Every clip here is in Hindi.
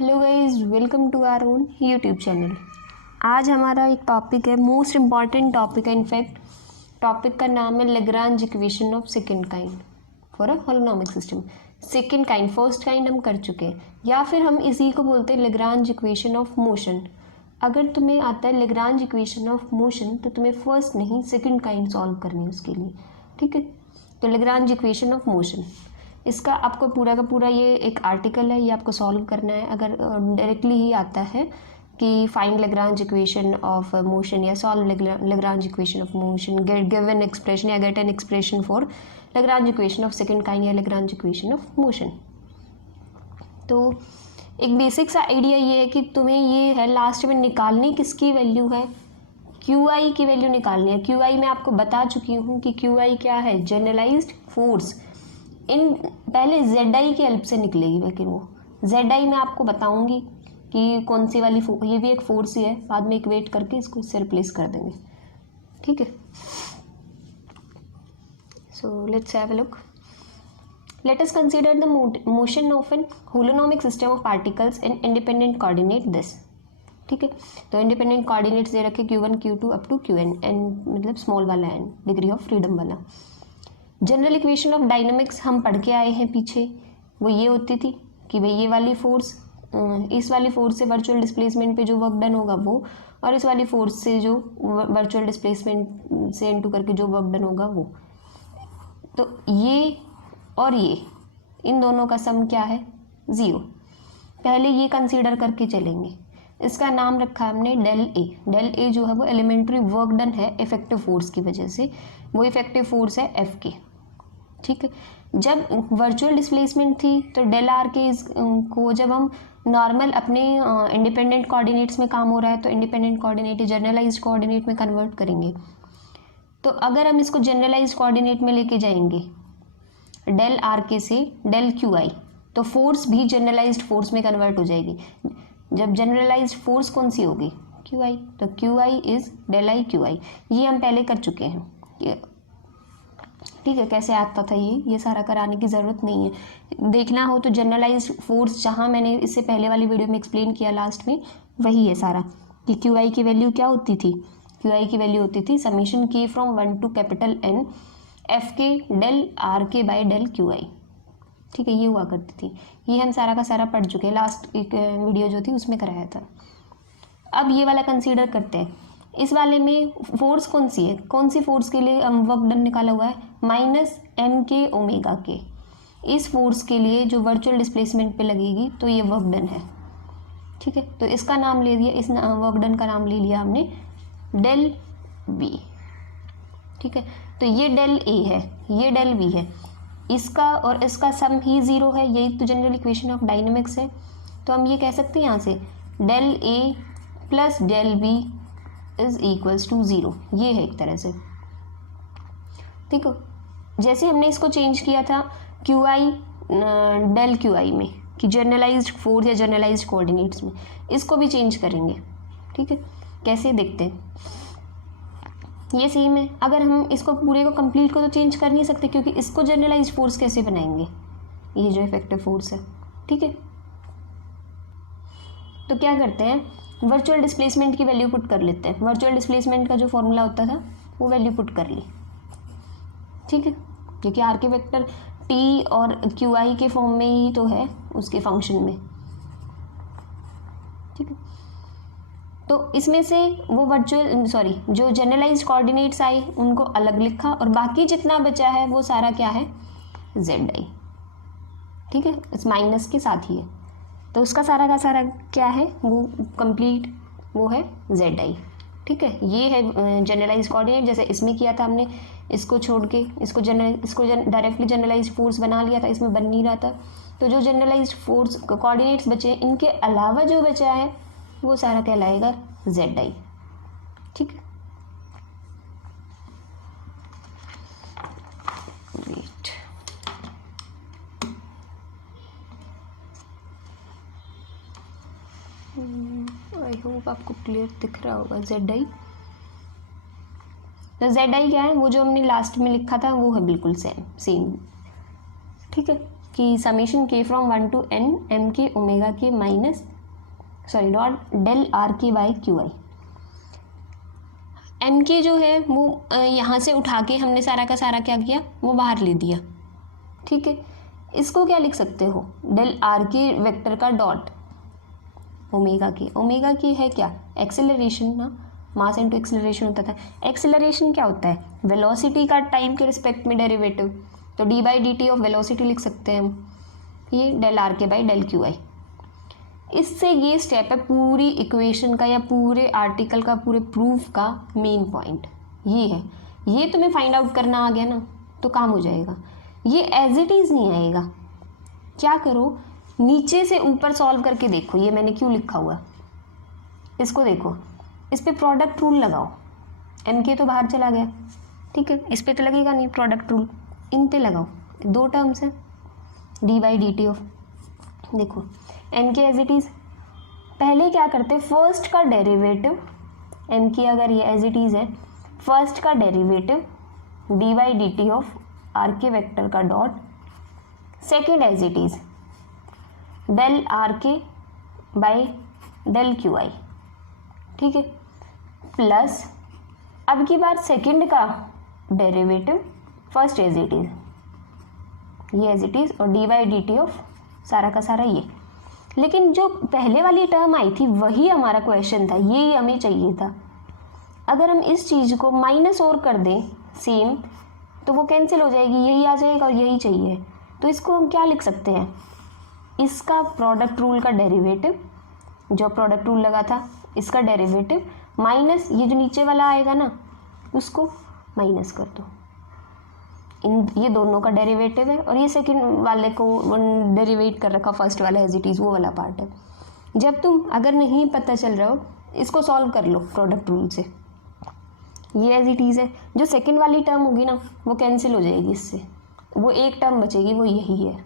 Hello guys, welcome to our own YouTube channel. आज हमारा एक टॉपिक है, मोस्ट इम्पॉर्टेंट टॉपिक है। इनफैक्ट टॉपिक का नाम है Lagrange equation of second kind for a holonomic system. Second kind, first kind हम कर चुके हैं, या फिर हम इसी को बोलते हैं लैग्रांज इक्वेशन ऑफ मोशन। अगर तुम्हें आता है लैग्रांज इक्वेशन ऑफ मोशन तो तुम्हें फर्स्ट नहीं सेकंड काइंड सॉल्व करनी है उसके लिए, ठीक है। तो लैग्रांज इक्वेशन ऑफ मोशन, इसका आपको पूरा का पूरा ये एक आर्टिकल है, ये आपको सॉल्व करना है। अगर डायरेक्टली ही आता है कि find Lagrange equation of motion या solve Lagrange equation of motion, give an expression या get an expression for Lagrange equation of second kind या लैग्रांज इक्वेशन ऑफ मोशन, तो एक बेसिक सा आइडिया ये है कि तुम्हें ये है लास्ट में निकालनी किसकी वैल्यू है, क्यू आई की वैल्यू निकालनी है। क्यू आई मैं आपको बता चुकी हूँ कि क्यू आई क्या है, जनरलाइज्ड फोर्स। इन पहले जेड आई की हेल्प से निकलेगी, लेकिन वो जेड आई मैं आपको बताऊंगी कि कौन सी वाली ये भी एक फोर्स ही है, बाद में इक्वेट करके इसको इससे रिप्लेस कर देंगे, ठीक है। So let's have a look. Let us consider the motion of an holonomic system of particles in independent coordinate this, ठीक है। तो इंडिपेंडेंट कोऑर्डिनेट्स दे रखे Q1 Q2 up to Qn, n मतलब स्मॉल वाला एन, डिग्री ऑफ फ्रीडम वाला। जनरल इक्वेशन ऑफ डायनामिक्स हम पढ़ के आए हैं पीछे, वो ये होती थी कि भाई ये वाली फोर्स, इस वाली फोर्स से वर्चुअल डिस्प्लेसमेंट पे जो वर्क डन होगा वो, और इस वाली फोर्स से जो वर्चुअल डिस्प्लेसमेंट से इनटू करके जो वर्क डन होगा वो। तो ये और ये, इन दोनों का सम क्या है, 0। पहले ये कंसीडर करके चलेंगे। इसका नाम रखा हमने डेल ए। डेल ए जो है वो एलिमेंट्री वर्क डन है इफेक्टिव फोर्स की वजह से, वो इफेक्टिव फोर्स है एफ के, ठीक है। जब वर्चुअल डिस्प्लेसमेंट थी तो डेल आर के को जब हम नॉर्मल अपने इंडिपेंडेंट कोऑर्डिनेट्स में काम हो रहा है तो इंडिपेंडेंट कोऑर्डिनेट जनरलाइज्ड कोऑर्डिनेट में कन्वर्ट करेंगे। तो अगर हम इसको जनरलाइज्ड कोऑर्डिनेट में लेके जाएंगे डेल आर के से डेल क्यू आई, तो फोर्स भी जनरलाइज्ड फोर्स में कन्वर्ट हो जाएगी। जब जनरलाइज्ड फोर्स कौन सी होगी, क्यू आई, तो Q I is del Q I आई। ये हम पहले कर चुके हैं, ठीक है। कैसे आता था ये सारा कराने की ज़रूरत नहीं है। देखना हो तो जनरलाइज्ड फोर्स जहाँ मैंने इससे पहले वाली वीडियो में एक्सप्लेन किया लास्ट में, वही है सारा कि क्यू आई की वैल्यू क्या होती थी। क्यू आई की वैल्यू होती थी समीशन के from 1 to capital N F K del R K by del Q I, ठीक है। ये हुआ करती थी, ये हम सारा का सारा पढ़ चुके हैं, लास्ट एक वीडियो जो थी उसमें कराया था। अब ये वाला कंसीडर करते हैं। इस वाले में फोर्स कौन सी है, कौन सी फोर्स के लिए वर्क डन निकाला हुआ है, माइनस एम के ओमेगा के। इस फोर्स के लिए जो वर्चुअल डिस्प्लेसमेंट पे लगेगी तो ये वर्क डन है, ठीक है। तो इसका नाम ले दिया, इस वर्क डन का नाम ले लिया हमने डेल बी, ठीक है। तो ये डेल ए है, ये डेल बी है, इसका और इसका सम ही 0 है। यही तो जनरल इक्वेशन ऑफ डायनेमिक्स है। तो हम ये कह सकते हैं यहाँ से del A plus del B is equals to 0, ये है एक तरह से, ठीक है। जैसे हमने इसको चेंज किया था Q I del Q I में कि जनरलाइज्ड फोर्स या जनरलाइज्ड कोऑर्डिनेट्स में, इसको भी चेंज करेंगे, ठीक है। कैसे देखते हैं, ये सेम है। अगर हम इसको पूरे को कंप्लीट को तो चेंज कर नहीं सकते, क्योंकि इसको जनरलाइज्ड फोर्स कैसे बनाएंगे, ये जो इफेक्टिव फोर्स है, ठीक है। तो क्या करते हैं, वर्चुअल डिस्प्लेसमेंट की वैल्यू पुट कर लेते हैं। वर्चुअल डिस्प्लेसमेंट का जो फॉर्मूला होता था वो वैल्यू पुट कर ली, ठीक है, क्योंकि आर के वेक्टर टी और क्यू आई के फॉर्म में ही तो है उसके फंक्शन में, ठीक है। तो इसमें से वो जो जनरलाइज्ड कोऑर्डिनेट्स आए उनको अलग लिखा, और बाकी जितना बचा है वो सारा क्या है, जेड आई, ठीक है, इस माइनस के साथ ही है। तो उसका सारा का सारा क्या है, वो कंप्लीट वो है जेड आई, ठीक है। ये है जनरलाइज्ड कोऑर्डिनेट, जैसे इसमें किया था हमने, इसको छोड़ के इसको डायरेक्टली जनरलाइज्ड फोर्स बना लिया था, इसमें बन नहीं रहा था। तो जो जनरलाइज्ड फोर्स कोऑर्डिनेट्स बचे, इनके अलावा जो बचा है वो सारा कहलाएगा जेड आई, ठीक है। वेट, आई होप आपको क्लियर दिख रहा होगा जेड आई। तो जेड आई क्या है, वो जो हमने लास्ट में लिखा था वो है बिल्कुल सेम, ठीक है। कि समेशन के फ्रॉम 1 to n m के ओमेगा के minus dot del R K by Q I. M के जो है वो यहाँ से उठा के हमने सारा का सारा क्या किया, वो बाहर ले दिया। ठीक है, इसको क्या लिख सकते हो, डेल आर के वेक्टर का डॉट ओमेगा की है क्या, एक्सेलरेशन ना, मास इनटू एक्सेलरेशन होता था। एक्सेलरेशन क्या होता है, वेलोसिटी का टाइम के रिस्पेक्ट में डेरिवेटिव, तो D by D T of velocity लिख सकते हैं हम, ये del R K by del Q I. इससे ये स्टेप है पूरी इक्वेशन का या पूरे आर्टिकल का, पूरे प्रूफ का मेन पॉइंट ये है। ये तुम्हें फाइंड आउट करना आ गया ना तो काम हो जाएगा। ये एज इट इज़ नहीं आएगा, क्या करो, नीचे से ऊपर सॉल्व करके देखो। ये मैंने क्यों लिखा हुआ, इसको देखो, इस पर प्रोडक्ट रूल लगाओ। एम के तो बाहर चला गया, ठीक है, इस पर तो लगेगा नहीं प्रोडक्ट रूल, इन पे लगाओ। दो टर्म्स है, D by D T of, देखो एम के एज इट इज़, पहले क्या करते, फर्स्ट का डेरिवेटिव, एम के अगर ये एज इट इज़ है, फर्स्ट का derivative D by D T of R K vector का dot, second as it is del R K by del Q I, ठीक है, प्लस अब की बार सेकेंड का derivative first as it is, ये एज इट इज़, और D by D T of सारा का सारा ये। लेकिन जो पहले वाली टर्म आई थी वही हमारा क्वेश्चन था, यही हमें चाहिए था। अगर हम इस चीज़ को माइनस और कर दें सेम, तो वो कैंसिल हो जाएगी, यही आ जाएगा और यही चाहिए। तो इसको हम क्या लिख सकते हैं, इसका प्रोडक्ट रूल का डेरिवेटिव, जो प्रोडक्ट रूल लगा था इसका डेरिवेटिव, माइनस ये जो नीचे वाला आएगा ना उसको माइनस कर दो। ये दोनों का डेरिवेटिव है और ये सेकंड वाले को डेरिवेट कर रखा फर्स्ट वाला एज इट इज़, वो वाला पार्ट है। जब तुम अगर नहीं पता चल रहा हो, इसको सॉल्व कर लो प्रोडक्ट रूल से, ये एज इट इज़ है। जो सेकंड वाली टर्म होगी ना वो कैंसिल हो जाएगी इससे, वो एक टर्म बचेगी, वो यही है,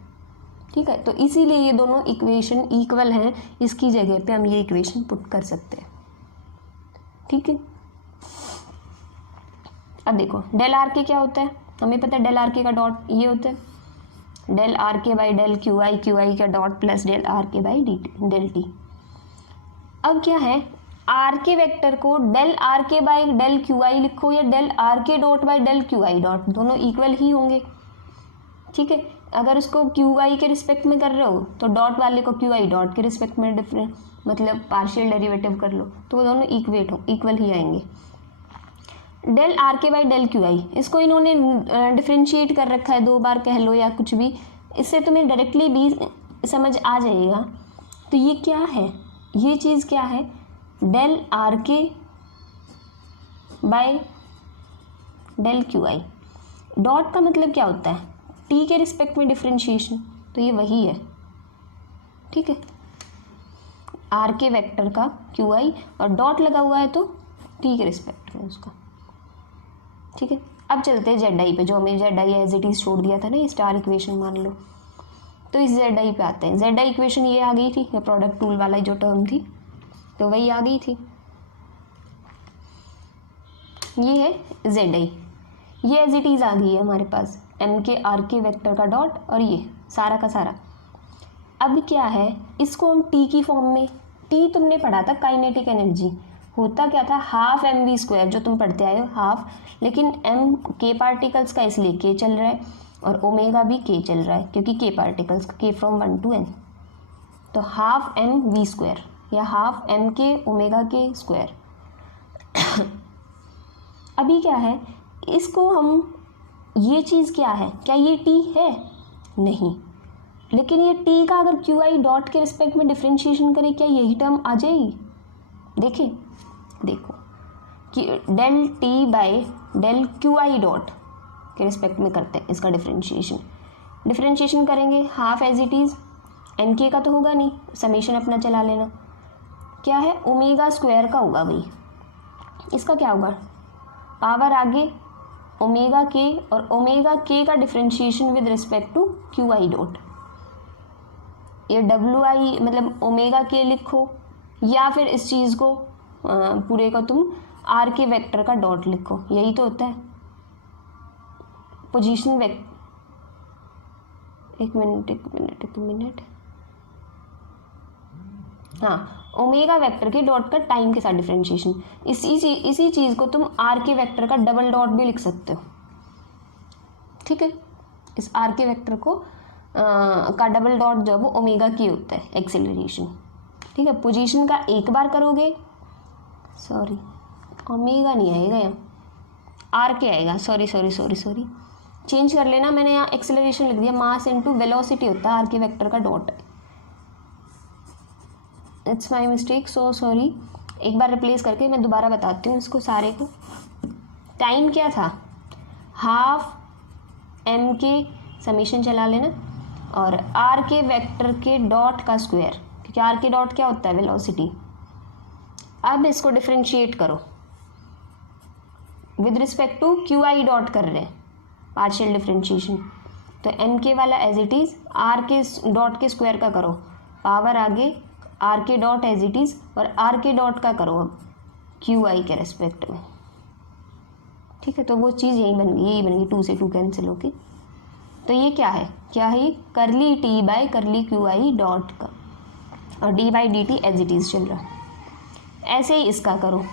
ठीक है। तो इसीलिए ये दोनों इक्वेशन इक्वल हैं, इसकी जगह पे हम ये इक्वेशन पुट कर सकते हैं, ठीक है। अब देखो डेल आर के क्या होता है, हमें पता है डेल आर के का डॉट ये होता है del R K by del Q I का dot plus del R K by del T. अब क्या है, आर के वेक्टर को del R K by del Q I लिखो या del R K dot by del Q I dot, दोनों इक्वल ही होंगे, ठीक है। अगर उसको क्यू आई के रिस्पेक्ट में कर रहे हो तो डॉट वाले को क्यू आई डॉट के रिस्पेक्ट में डिफरेंट मतलब पार्शियल डेरिवेटिव कर लो, तो वो दोनों इक्वल ही आएंगे। Del R K by del Q I, इसको इन्होंने डिफ्रेंशिएट कर रखा है, दो बार कह लो या कुछ भी, इससे तुम्हें डायरेक्टली भी समझ आ जाएगा। तो ये क्या है, ये चीज़ क्या है, del R K by del Q I. Dot का मतलब क्या होता है, टी के रिस्पेक्ट में डिफ्रेंशिएशन, तो ये वही है, ठीक है। आर के वेक्टर का क्यू आई और डॉट लगा हुआ है तो टी के रिस्पेक्ट में उसका, ठीक है। अब चलते हैं जेड आई पे, जो हमें Z I as it is छोड़ दिया था ना, ये स्टार इक्वेशन मान लो। तो इस जेड आई पे आते हैं। जेड आई इक्वेशन ये आ गई थी, ये प्रोडक्ट टूल वाला जो टर्म थी तो वही आ गई थी, ये है जेड आई, ये एज इट इज आ गई है हमारे पास, एम के आर के वेक्टर का डॉट और ये सारा का सारा। अब क्या है, इसको हम टी की फॉर्म में, टी तुमने पढ़ा था काइनेटिक एनर्जी, होता क्या था हाफ एम वी स्क्वायर, जो तुम पढ़ते आए हो हाफ, लेकिन एम के पार्टिकल्स का इसलिए के चल रहा है और ओमेगा भी के चल रहा है क्योंकि के पार्टिकल्स के फ्रॉम 1 to n, तो हाफ एम वी स्क्वायर या हाफ एम के ओमेगा के स्क्वायर। अभी क्या है, इसको हम, ये चीज़ क्या है, क्या ये टी है, नहीं, लेकिन ये टी का अगर क्यू आई डॉट के रिस्पेक्ट में डिफ्रेंशिएशन करें क्या यही टर्म आ जाएगी, देखें, देखो कि del T by del Q I dot के रिस्पेक्ट में करते हैं इसका डिफ्रेंशिएशन करेंगे, half as it is, N K का तो होगा नहीं, समेशन अपना चला लेना, क्या है ओमेगा स्क्वायर का होगा भाई, इसका क्या होगा, पावर आगे ओमेगा के और ओमेगा के का differentiation with respect to Q I dot, ये डब्ल्यू आई मतलब ओमेगा के लिखो या फिर इस चीज़ को पूरे का तुम आर के वेक्टर का डॉट लिखो, यही तो होता है पोजीशन वेक्टर, एक मिनट। हाँ, ओमेगा वेक्टर के डॉट का टाइम के साथ डिफरेंशिएशन। इसी चीज़ को तुम आर के वेक्टर का डबल डॉट भी लिख सकते हो। ठीक है, इस आर के वेक्टर को का डबल डॉट जो है वो ओमेगा की होता है, एक्सेलरेशन। ठीक है, पोजीशन का एक बार करोगे, सॉरी ओमेगा नहीं आएगा, यहाँ आर के आएगा, सॉरी चेंज कर लेना, मैंने यहाँ एक्सेलरेशन लिख दिया। मास इनटू वेलोसिटी होता है आर के वेक्टर का dot. It's my mistake, so sorry. एक बार रिप्लेस करके मैं दोबारा बताती हूँ इसको सारे को। टाइम क्या था, हाफ एम के समीशन चला लेना और आर के वेक्टर के डॉट का स्क्वायर, क्योंकि आर के डॉट क्या होता है, वेलोसिटी। अब इसको डिफरेंशिएट करो with respect to Q I dot कर रहे हैं, पार्शियल डिफरेंशिएशन। तो एम के वाला as it is R K dot के स्क्वायर का करो, पावर आगे R K dot as it is, और आर के डॉट का करो अब क्यू आई के रेस्पेक्ट में। ठीक है, तो वो चीज़ यही बन गई 2 से 2 कैंसिल होगी। तो ये क्या है curly T by curly Q I dot का, और D by D T as it is चल रहा। ऐसे ही इसका करो।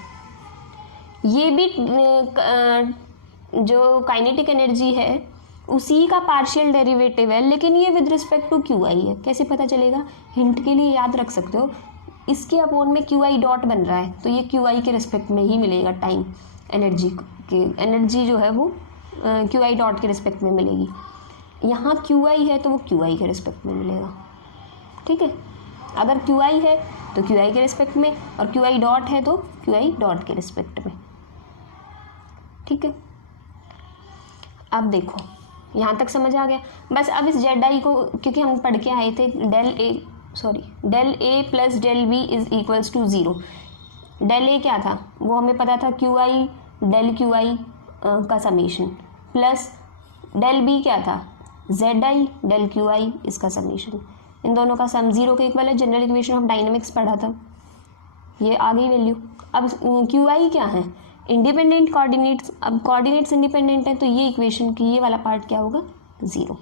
ये भी जो काइनेटिक एनर्जी है उसी का पार्शियल डेरिवेटिव है, लेकिन ये with respect to Q I है। कैसे पता चलेगा, हिंट के लिए याद रख सकते हो, इसके अपोन में क्यू आई डॉट बन रहा है, तो ये क्यू आई के रिस्पेक्ट में ही मिलेगा। टाइम एनर्जी जो है वो क्यू आई डॉट के रिस्पेक्ट में मिलेगी। यहाँ क्यू आई है तो वो क्यू आई के रिस्पेक्ट में मिलेगा। ठीक है, अगर क्यू आई है तो क्यू आई के रिस्पेक्ट में, और क्यू आई डॉट है तो क्यू आई डॉट के रिस्पेक्ट में। ठीक है, अब देखो यहाँ तक समझ आ गया। बस अब इस जेड आई को, क्योंकि हम पढ़ के आए थे del A plus del B is equals to 0। Del A क्या था, वो हमें पता था Q I del Q I का समीशन, प्लस डेल बी क्या था, Z i del Q i इसका समीशन। इन दोनों का सम 0 के इक्वल है। जनरल इक्वेशन ऑफ डायनेमिक्स पढ़ा था, ये आ गई वैल्यू। अब क्यू आई क्या है, इंडिपेंडेंट कोऑर्डिनेट्स। अब कोऑर्डिनेट्स इंडिपेंडेंट है तो ये इक्वेशन की ये वाला पार्ट क्या होगा, 0।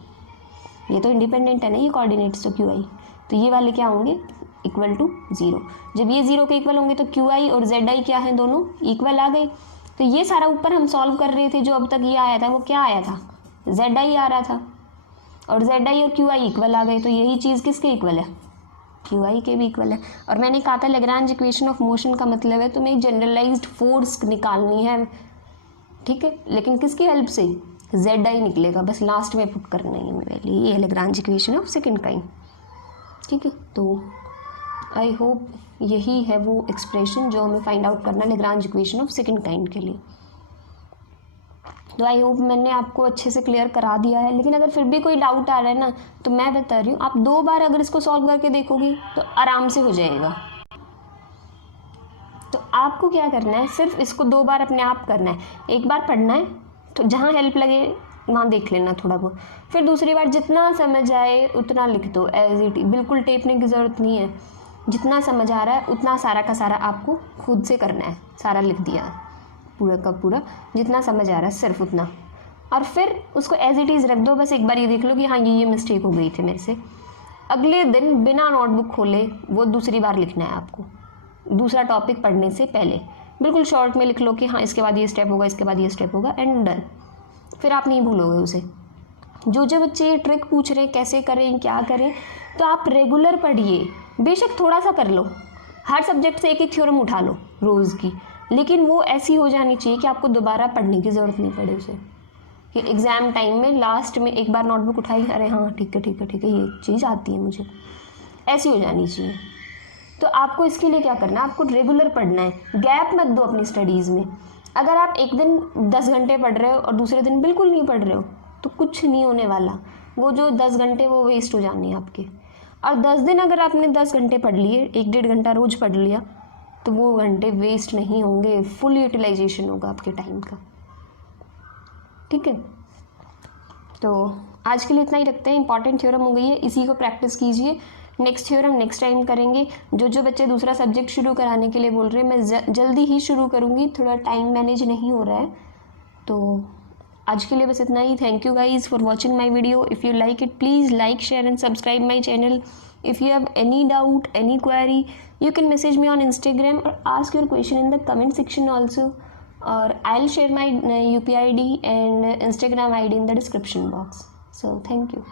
ये तो इंडिपेंडेंट है ना, ये कोऑर्डिनेट्स तो क्यू आई, तो ये वाले क्या होंगे, इक्वल टू 0। जब ये 0 के इक्वल होंगे तो क्यू आई और जेड आई क्या है, दोनों इक्वल आ गए। तो ये सारा ऊपर हम सॉल्व कर रहे थे, जो अब तक ये आया था वो क्या आया था, जेड आई आ रहा था, और जेड आई और क्यू आई इक्वल आ गए। तो यही चीज़ किसके इक्वल है, क्यू आई के भी इक्वल है। और मैंने कहा था लैग्रांज इक्वेशन ऑफ मोशन का मतलब है तुम्हें जनरलाइज्ड फोर्स निकालनी है। ठीक है, लेकिन किसकी हेल्प से, जेड आई निकलेगा, बस लास्ट में पुट करना है वैल्यू। ये है Lagrange equation of second kind. ठीक है, तो आई होप यही है वो एक्सप्रेशन जो हमें फाइंड आउट करना है Lagrange equation of second kind के लिए। तो आई होप मैंने आपको अच्छे से क्लियर करा दिया है। लेकिन अगर फिर भी कोई डाउट आ रहा है ना, तो मैं बता रही हूँ, आप 2 बार अगर इसको सॉल्व करके देखोगी तो आराम से हो जाएगा। तो आपको क्या करना है, सिर्फ इसको 2 बार अपने आप करना है। एक बार पढ़ना है तो जहाँ हेल्प लगे वहाँ देख लेना थोड़ा बहुत, फिर दूसरी बार जितना समझ आए उतना लिख दो एज इट। बिल्कुल टेपने की ज़रूरत नहीं है, जितना समझ आ रहा है उतना सारा का सारा आपको खुद से करना है। सारा लिख दिया पूरा का पूरा, जितना समझ आ रहा है सिर्फ उतना, और फिर उसको एज इट इज़ रख दो। बस एक बार ये देख लो कि हाँ ये मिस्टेक हो गई थी मेरे से। अगले दिन बिना नोटबुक खोले वो दूसरी बार लिखना है आपको, दूसरा टॉपिक पढ़ने से पहले। बिल्कुल शॉर्ट में लिख लो कि हाँ इसके बाद ये स्टेप होगा, इसके बाद ये स्टेप होगा, एंड डन। फिर आप नहीं भूलोगे उसे। जो बच्चे ट्रिक पूछ रहे हैं कैसे करें क्या करें, तो आप रेगुलर पढ़िए। बेशक थोड़ा सा कर लो, हर सब्जेक्ट से एक थ्योरम उठा लो रोज़ की, लेकिन वो ऐसी हो जानी चाहिए कि आपको दोबारा पढ़ने की ज़रूरत नहीं पड़े उसे, कि एग्ज़ाम टाइम में लास्ट में एक बार नोटबुक उठाई, अरे हाँ ठीक है ये चीज़ आती है मुझे, ऐसी हो जानी चाहिए। तो आपको इसके लिए क्या करना है, आपको रेगुलर पढ़ना है, गैप मत दो अपनी स्टडीज़ में। अगर आप एक दिन 10 घंटे पढ़ रहे हो और दूसरे दिन बिल्कुल नहीं पढ़ रहे हो तो कुछ नहीं होने वाला। वो जो 10 घंटे वो वेस्ट हो जाने आपके। और 10 दिन अगर आपने 10 घंटे पढ़ लिए, 1-1.5 घंटा रोज़ पढ़ लिया, तो वो घंटे वेस्ट नहीं होंगे, फुल यूटिलाइजेशन होगा आपके टाइम का। ठीक है, तो आज के लिए इतना ही रखते हैं। इंपॉर्टेंट थ्योरम हो गई है, इसी को प्रैक्टिस कीजिए। नेक्स्ट थ्योरम नेक्स्ट टाइम करेंगे। जो बच्चे दूसरा सब्जेक्ट शुरू कराने के लिए बोल रहे हैं, मैं जल्दी ही शुरू करूँगी, थोड़ा टाइम मैनेज नहीं हो रहा है, तो आज के लिए बस इतना ही. Thank you guys for watching my video. If you like it please like, share and subscribe my channel. If you have any doubt, any query, you can message me on Instagram or ask your question in the comment section also, or I'll share my UPI ID and Instagram ID in the description box. So thank you.